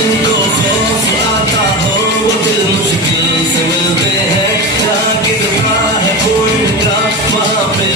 जिनको खौफ आता हो वो दिल मुश्किल से मिलते हैं, जहाँ गिरता है खून का वहाँ पे